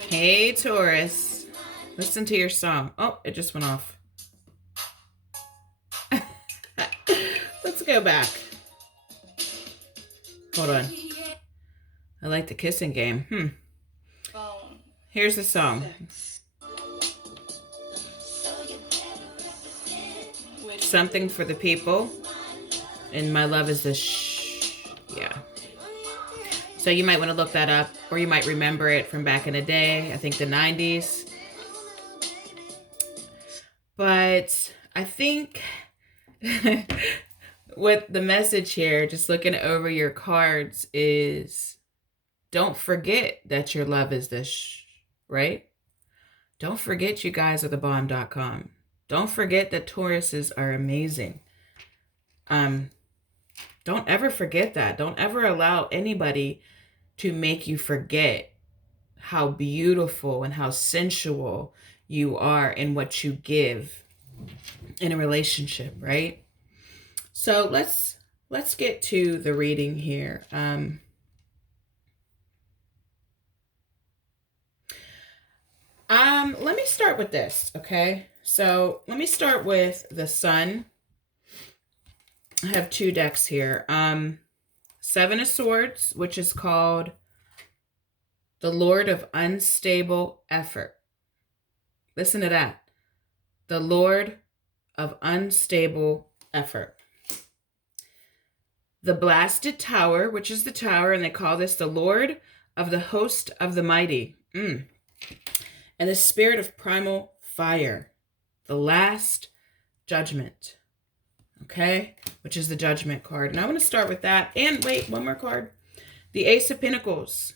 Hey, Taurus. Listen to your song. Oh, it just went off. Let's go back. Hold on. I like the kissing game. Here's the song. Something for the people. And my love is the yeah. So you might want to look that up, or you might remember it from back in the day. I think the 90s. But I think what the message here, just looking over your cards, is don't forget that your love is this, right? Don't forget you guys are the bomb.com. Don't forget that Tauruses are amazing. Don't ever forget that. Don't ever allow anybody to make you forget how beautiful and how sensual you are in what you give in a relationship, right? So let's get to the reading here. Let me start with this, okay? So let me start with the Sun. I have two decks here. Seven of Swords, which is called the Lord of Unstable Effort. Listen to that. The Lord of Unstable Effort. The Blasted Tower, which is the tower, and they call this the Lord of the Host of the Mighty. And the Spirit of Primal Fire. The Last Judgment. Okay? Which is the Judgment card. And I want to start with that. And wait, one more card. The Ace of Pentacles.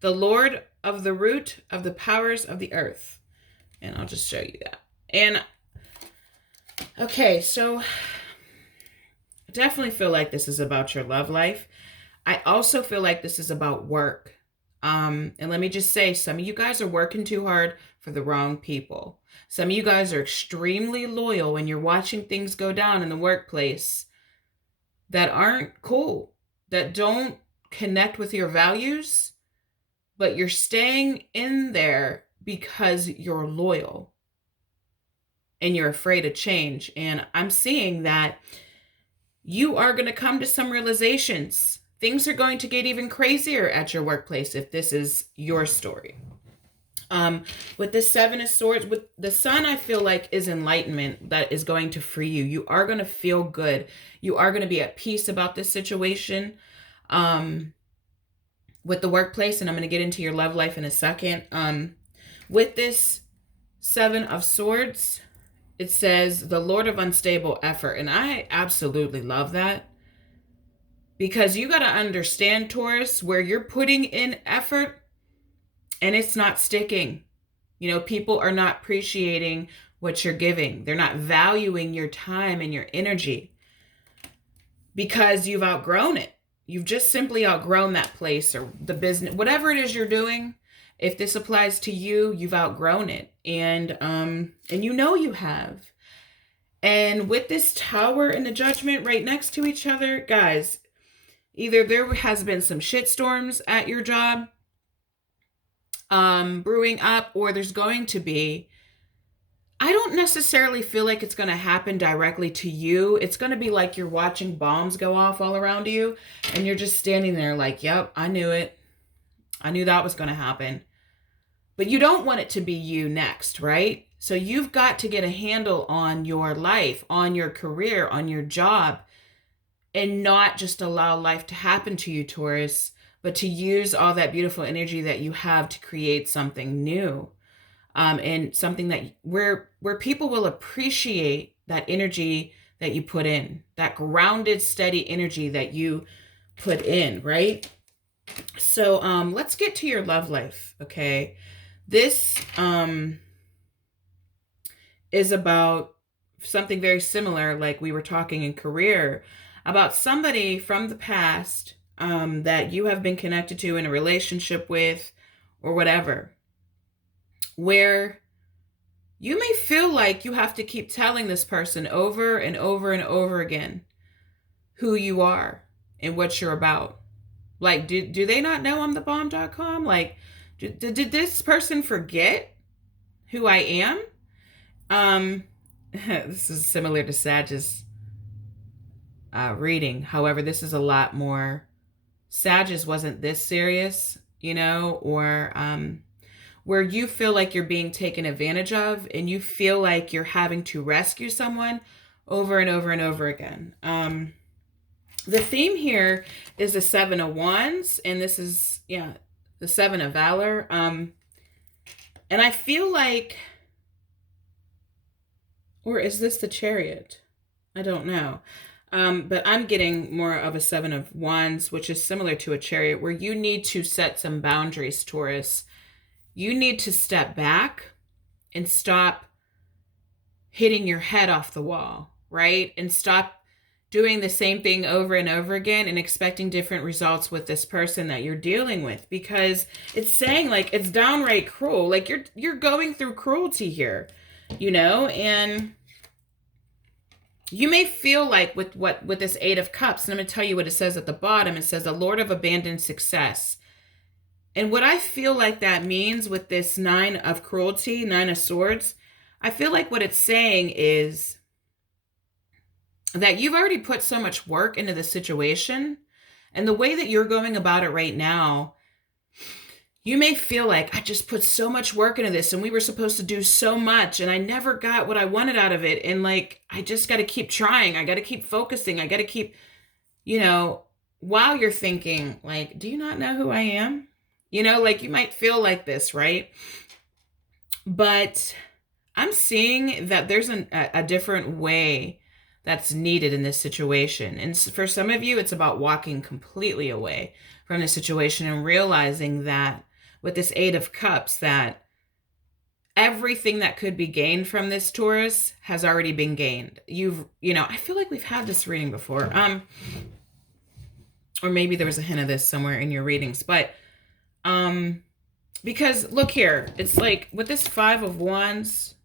The Lord of the Root of the Powers of the Earth. And I'll just show you that. And, okay, so I definitely feel like this is about your love life. I also feel like this is about work. And let me just say, some of you guys are working too hard for the wrong people. Some of you guys are extremely loyal and you're watching things go down in the workplace that aren't cool, that don't connect with your values, but you're staying in there because you're loyal and you're afraid of change. And I'm seeing that you are going to come to some realizations. Things are going to get even crazier at your workplace if this is your story. With the Seven of Swords, with the Sun, I feel like is enlightenment that is going to free you. You are going to feel good. You are going to be at peace about this situation with the workplace, and I'm going to get into your love life in a second. With this Seven of Swords, it says the Lord of Unstable Effort, and I absolutely love that. Because you got to understand, Taurus, where you're putting in effort and it's not sticking. You know, people are not appreciating what you're giving. They're not valuing your time and your energy because you've outgrown it. You've just simply outgrown that place or the business, whatever it is you're doing. If this applies to you, you've outgrown it. And you know you have. And with this Tower and the Judgment right next to each other, guys, either there has been some shitstorms at your job brewing up, or there's going to be. I don't necessarily feel like it's going to happen directly to you. It's going to be like you're watching bombs go off all around you, and you're just standing there like, yep, I knew it. I knew that was going to happen. But you don't want it to be you next, right? So you've got to get a handle on your life, on your career, on your job, and not just allow life to happen to you, Taurus, but to use all that beautiful energy that you have to create something new. And something that where people will appreciate that energy that you put in, that grounded, steady energy that you put in, right? So let's get to your love life, okay? This is about something very similar, like we were talking in career, about somebody from the past that you have been connected to in a relationship with or whatever, where you may feel like you have to keep telling this person over and over and over again who you are and what you're about. Like, do they not know I'm the bomb.com? Like, Did this person forget who I am? This is similar to Sag's reading. However, this is a lot more. Sag's wasn't this serious, or where you feel like you're being taken advantage of and you feel like you're having to rescue someone over and over and over again. The theme here is the Seven of Wands, and this is, the Seven of Valor. And I feel like, or is this the Chariot? I don't know. But I'm getting more of a Seven of Wands, which is similar to a Chariot, where you need to set some boundaries, Taurus. You need to step back and stop hitting your head off the wall, right? And stop doing the same thing over and over again and expecting different results with this person that you're dealing with, because it's saying like it's downright cruel. Like you're going through cruelty here, and you may feel like with this Eight of Cups, and I'm going to tell you what it says at the bottom. It says the Lord of Abandoned Success. And what I feel like that means with this Nine of Cruelty, Nine of Swords, I feel like what it's saying is that you've already put so much work into the situation, and the way that you're going about it right now, you may feel like I just put so much work into this and we were supposed to do so much and I never got what I wanted out of it. And like, I just got to keep trying. I got to keep focusing. I got to keep, while you're thinking like, do you not know who I am? Like you might feel like this, right? But I'm seeing that there's a different way that's needed in this situation. And for some of you, it's about walking completely away from the situation and realizing that with this Eight of Cups, that everything that could be gained from this, Taurus, has already been gained. I feel like we've had this reading before. Or maybe there was a hint of this somewhere in your readings, but because look here, it's like with this Five of Wands,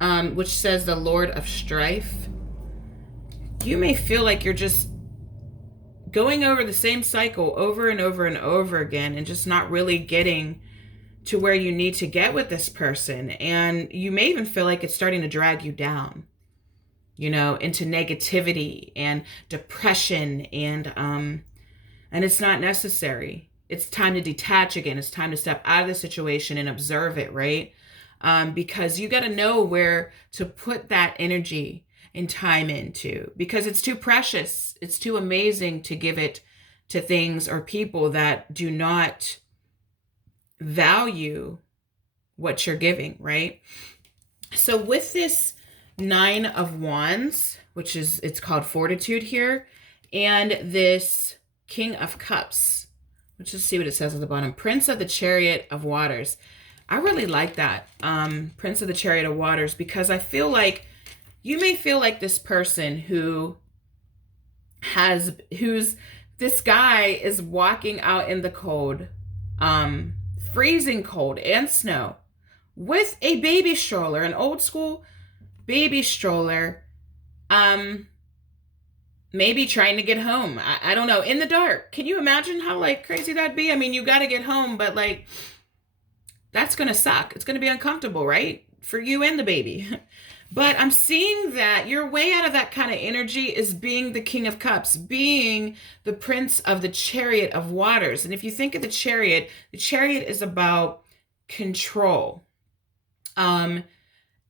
which says the Lord of Strife, you may feel like you're just going over the same cycle over and over and over again and just not really getting to where you need to get with this person. And you may even feel like it's starting to drag you down, into negativity and depression, and it's not necessary. It's time to detach again. It's time to step out of the situation and observe it, right? Because you got to know where to put that energy and time into, because it's too precious. It's too amazing to give it to things or people that do not value what you're giving, right? So with this Nine of Wands, which is, it's called Fortitude here, and this King of Cups, let's just see what it says at the bottom. Prince of the Chariot of Waters. I really like that, Prince of the Chariot of Waters, because I feel like you may feel like this person who's this guy is walking out in the cold, freezing cold and snow, with a baby stroller, an old school baby stroller, maybe trying to get home. I don't know, in the dark. Can you imagine how like crazy that'd be? I mean, you got to get home, but like, that's going to suck. It's going to be uncomfortable, right? For you and the baby. But I'm seeing that your way out of that kind of energy is being the King of Cups, being the Prince of the Chariot of Waters. And if you think of the chariot is about control, and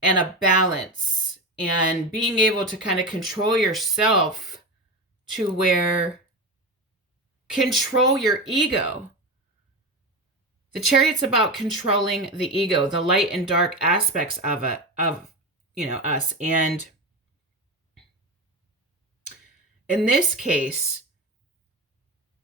a balance, and being able to kind of control yourself to where control your ego. The Chariot's about controlling the ego, the light and dark aspects of it, us. And in this case,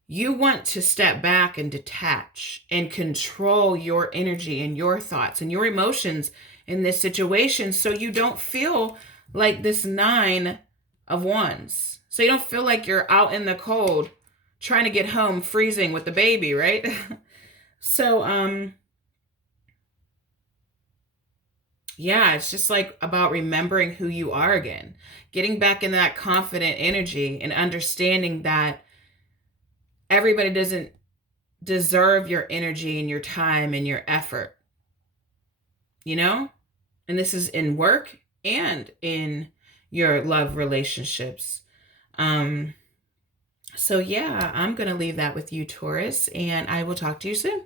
you want to step back and detach and control your energy and your thoughts and your emotions in this situation, so you don't feel like this Nine of Wands. So you don't feel like you're out in the cold trying to get home freezing with the baby, right? So, yeah, it's just like about remembering who you are again, getting back in that confident energy and understanding that everybody doesn't deserve your energy and your time and your effort, you know? And this is in work and in your love relationships. Um, so yeah, I'm going to leave that with you, Taurus, and I will talk to you soon.